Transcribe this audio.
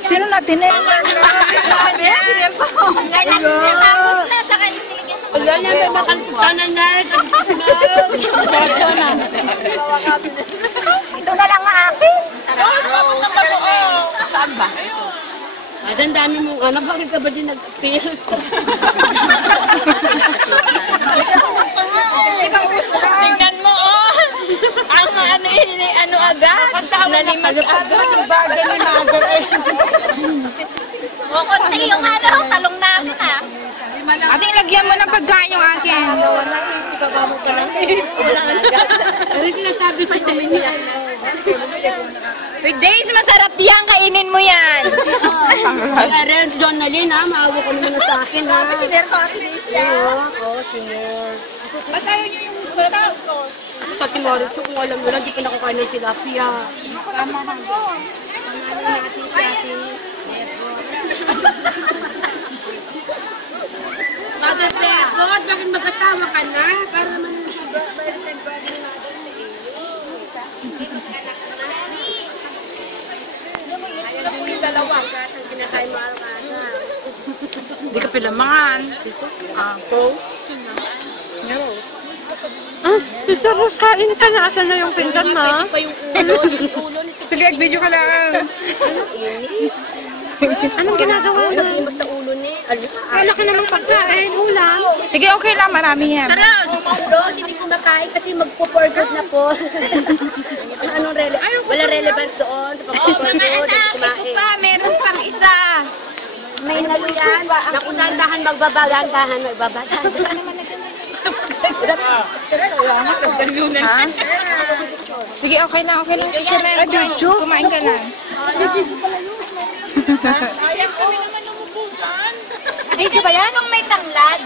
Sino natinik? Tapos na, tsaka wala niya, may makalitanan na. Ito na lang ang akin. Saan ba? Ang dami mong anak, bakit ka ba din nag-pills? Tingnan mo, oh! Ang ano agad? Nalimas agad. Bagay ni Mother. O, konti yung talong namin ha. Ating lagyan mo ng pagkain yung akin. Ano sinasabi ko sa inyo? Days, masarap yan. Kainin mo yan. Aaron, Jonalyn ha, maawa ko naman na sa akin ha. Sinir ko at Days yan. Oo, sinir. Ba't ayaw nyo yung sauce? Sa Timoritz, kung alam mo lang, di ka nakakain ng tilapia. Tama ka. Mother Pepot, bakit magkatawa ka na? Para naman yung birthday natin ayaw din yung dalawang kasang kinakain mo araw-araw. Hindi ka pilamangan. Ako? Bisa Ros, kain ka na. Asan na yung pinggan mo? Pwede pa yung ulo ni Sige, video ka lang. Anong ginagawa mo? Basta ulo ni. Kala ka namang pagkain, ulam. Sige, okay lang. Marami yan. Ros, hindi ko makain kasi magpo-forgot na po. Anong wala relevance doon sa pag-forgot. Ito pa, meron pang isa. May naluyan. Naku, dahan-dahan, magbabagan. Ha? Sige, okay lang. Kumain ka na. Video ba yan? Kung may tanglad.